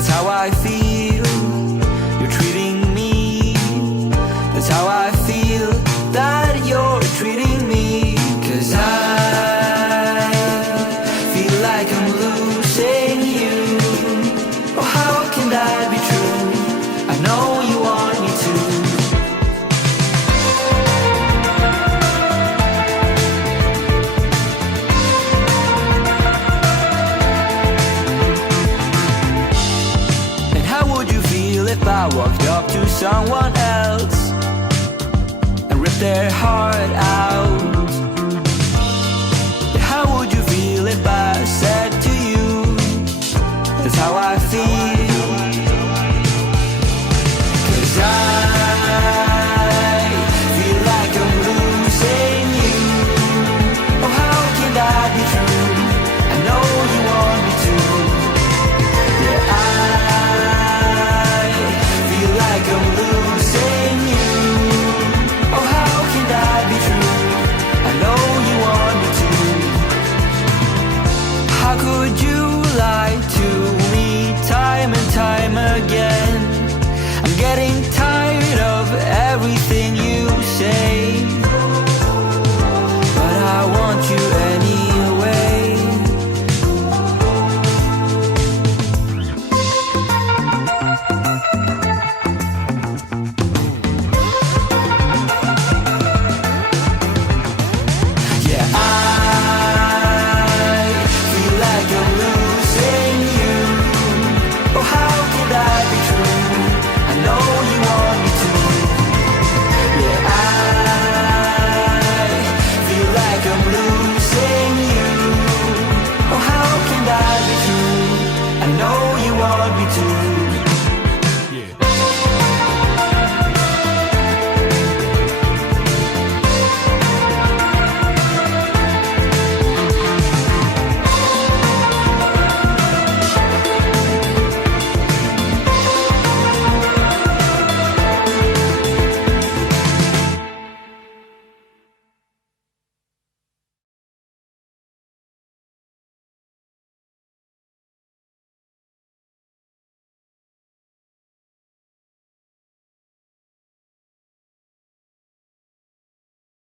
That's how I feel. You're treating me. That's how I feel that you're treating me. 'Cause I feel like I'm losing you. Oh, how can that be true? I know you want me to. And how would you feel if I walked up to someone else and ripped their heart out?